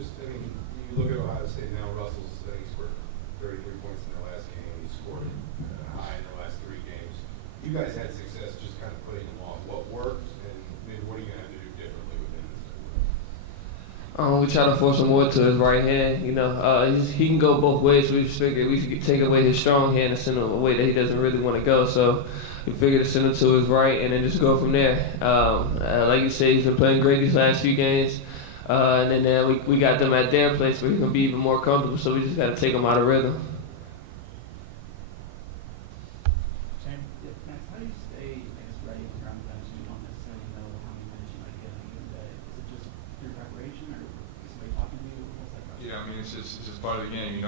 Just, I mean, you look at Ohio State now, Russell's, I think he scored 33 points in their last game. He scored high in the last 3 games. You guys had success just kind of putting them off. What worked, and maybe what are you going to have to do differently within this? We try to force him more to his right hand. He can go both ways. So we just figured we could take away his strong hand and send him a way that he doesn't really want to go. So we figured to send him to his right and then just go from there. Like you said, he's been playing great these last few games. And then we got them at their place where he's going to be even more comfortable. So we just got to take him out of rhythm. How do you stay ready for ground bench? You don't necessarily know how many minutes you might get in a game day. Is it just your preparation, or is somebody talking to you? What's that process? Yeah, I mean, it's just part of the game.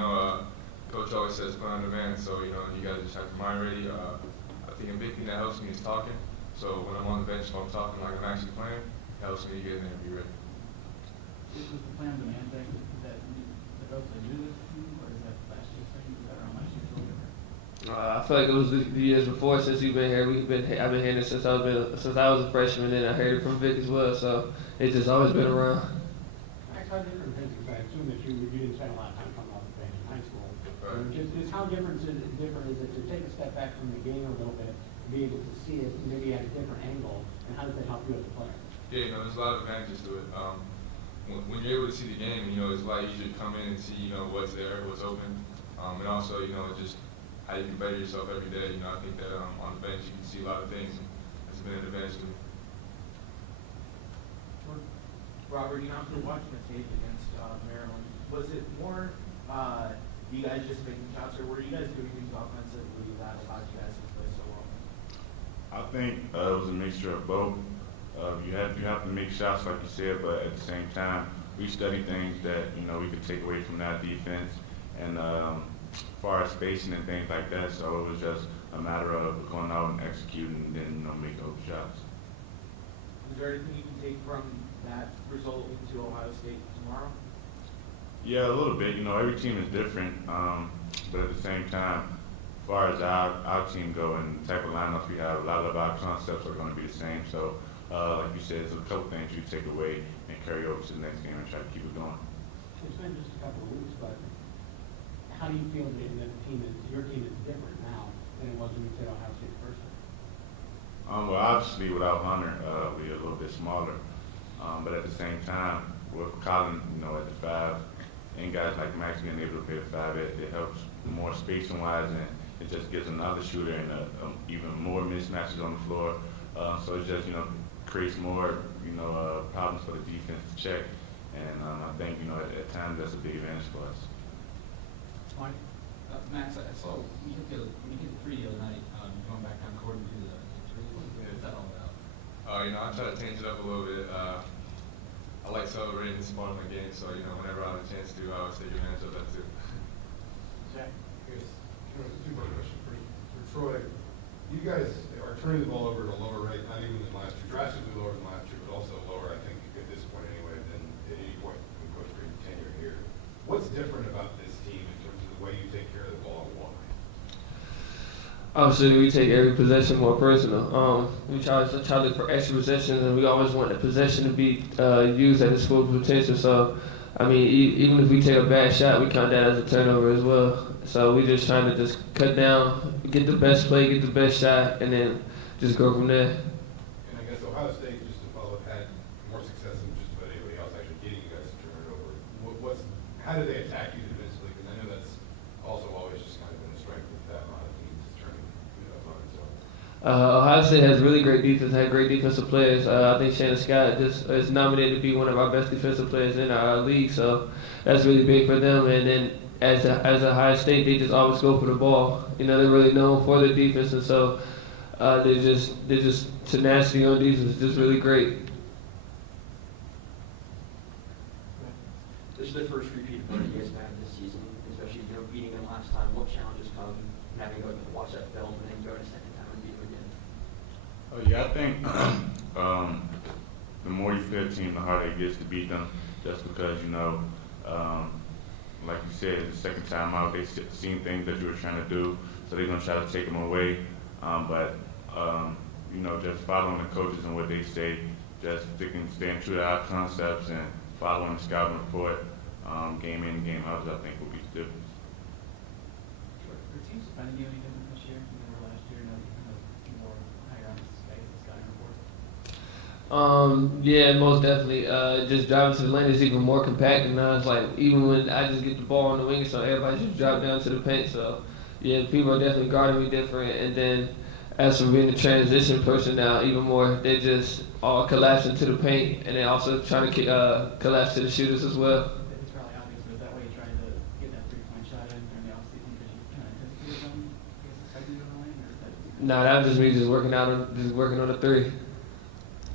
Coach always says play on demand, so you guys just have to mind ready. I think a big thing that helps me is talking. So when I'm on the bench, if I'm talking like I'm actually playing, it helps me to get in there and be ready. Is the play on demand thing that the folks that do this team, or is that last year's thing? Is that around last year's a little different? I feel like it was the years before since we've been here. I've been hearing it since I was a freshman, and I heard it from Vic as well. So it's just always been around. Max, how different is it? Because I assume that you didn't spend a lot of time coming off the bench in high school. Right. Just how different is it to take a step back from the game a little bit, to be able to see it maybe at a different angle, and how does that help you as a player? Yeah, there's a lot of advantages to it. When you're able to see the game, it's a lot easier to come in and see, what's there, what's open, and also, just how you can better yourself every day. I think that on the bench you can see a lot of things, and it's been an advantage to me. Robert, after watching the tape against Maryland, was it more you guys just making shots, or were you guys doing things offensively that allowed you guys to play so well? I think it was a mixture of both. You have to make shots like you said, but at the same time, we study things that we could take away from that defense, and as far as spacing and things like that. So it was just a matter of going out and executing, and then make those shots. Is there anything you can take from that result into Ohio State tomorrow? Yeah, a little bit. Every team is different, but at the same time, as far as our team go and the type of lineups we have, a lot of our concepts are going to be the same. So, like you said, there's a couple things you take away and carry over to the next game and try to keep it going. It's been just a couple of weeks, but how do you feel that your team is different now than it was when you played Ohio State the first time? Well, obviously, without Hunter, we're a little bit smaller. But at the same time, with Colin, at the 5, and guys like Max being able to play the 5, it helps more spacing-wise, and it just gives another shooter and even more mismatches on the floor. So it just, creates more, problems for the defense to check. And I think, at times that's a big advantage for us. Mike? Max, I saw when you hit the 3 the other night, going back down court and do the 3. What's that all about? I try to change it up a little bit. I like celebrating this part of my game, so whenever I have a chance to, I always take advantage of that too. Jack? Here's a 2-part question for Troy. You guys are turning the ball over at a lower rate, not even than last year, drastically lower than last year, but also lower, I think, at this point anyway, than at any point in Coach Green's tenure here. What's different about this team in terms of the way you take care of the ball and why? Obviously, we take every possession more personal. We try to look for extra possessions, and we always want the possession to be used at its full potential. So, even if we take a bad shot, we count that as a turnover as well. So we just trying to just cut down, get the best play, get the best shot, and then just go from there. And I guess Ohio State, just to follow, had more success than just about anybody else actually getting you guys to turn it over. How do they attack you defensively? Because I know that's also always just kind of been a strength of that line of teams, turning on its own. Ohio State has really great defense, had great defensive players. I think Shannon Scott just is nominated to be one of our best defensive players in our league, so that's really big for them. And then as a Ohio State, they just always go for the ball. They're really known for their defense, and so they're just tenacity on defense, just really great. This is the first repeat opponent you guys have had this season, especially beating them last time. What challenges come from having to go watch that film and then go to second time and beat them again? Oh yeah, I think the more you play a team, the harder it gets to beat them. Just because like you said, the second time out, they seen things that you were trying to do, so they're gonna try to take them away. But just following the coaches and what they say, just staying true to our concepts and following the scouting report. game in, game out, I think will be the difference. Are teams finding you any different this year than they were last year? Now that you're kind of more higher on this guy on the board? Yeah, most definitely. Just driving to the lane is even more compact, and now it's like even when I just get the ball on the wing, so everybody just drop down to the paint. So yeah, people are definitely guarding me different. And then as for being the transition person now, even more, they just all collapse into the paint, and they also trying to collapse to the shooters as well. It's probably obvious, but is that why you tried to get that 3-point shot in during the offseason because you kind of anticipated them, I guess, expecting you to win, or is that just? No, that was just me just working on the three.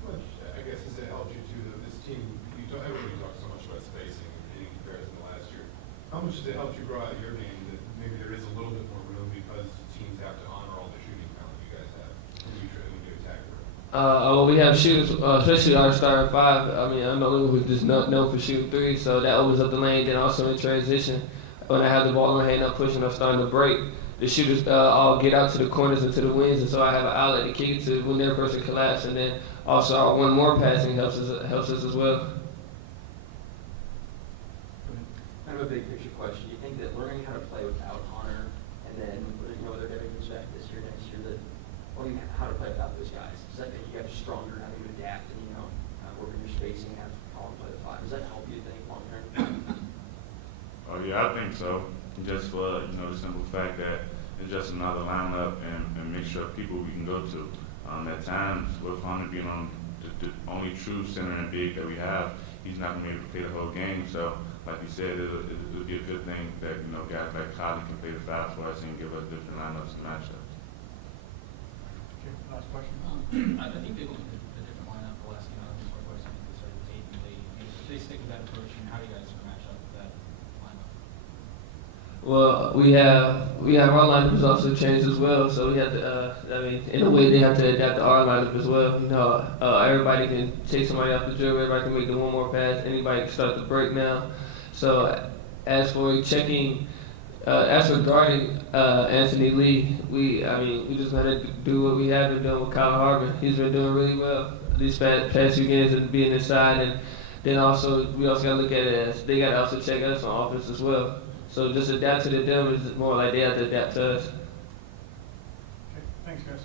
Which, I guess, has it helped you too, that this team, everybody talks so much about spacing in comparison to last year. How much has it helped you grow out of your game that maybe there is a little bit more room because teams have to honor all the shooting talent you guys have when you attack the rim? Well, we have shooters, especially our starting five. I mean, I'm the only one who's just known for shooting three, so that opens up the lane. Then also in transition, when I have the ball in my hand, I'm pushing, I'm starting to break. The shooters all get out to the corners and to the wings, and so I have an outlet to kick it to when their person collapses. And then also our one more passing helps us as well. Kind of a big picture question. Do you think that learning how to play without Hunter, and then whether Devin comes back this year, next year, that learning how to play without those guys, does that make you guys stronger, having to adapt and work on your spacing, have Colin play the five? Does that help you think long term? Oh yeah, I think so. Just for the simple fact that it's just another lineup and mixture of people we can go to. At times, with Hunter being on the only true center and big that we have, he's not going to be able to play the whole game. So, like you said, it'll be a good thing that guys like Colin can play the five for us and give us different lineups and matchups. Okay, last question. I think they looked at the different lineup the last game. I don't think I think they started with 8 and if they stick with that approach, and how do you guys match up with that lineup? Well, we have our lineup has also changed as well, so we have to. In a way, they have to adapt to our lineup as well. Everybody can take somebody off the dribble. Everybody can make the one more pass. Anybody can start the break now. So, as for checking, as for guarding Anthony Lee, we just gotta do what we have been doing with Kyle Harvin. He's been doing really well these past few games and being inside, and then also we also gotta look at it as they gotta also check us on offense as well. So just adapt to them is more like they have to adapt to us. Okay, thanks guys.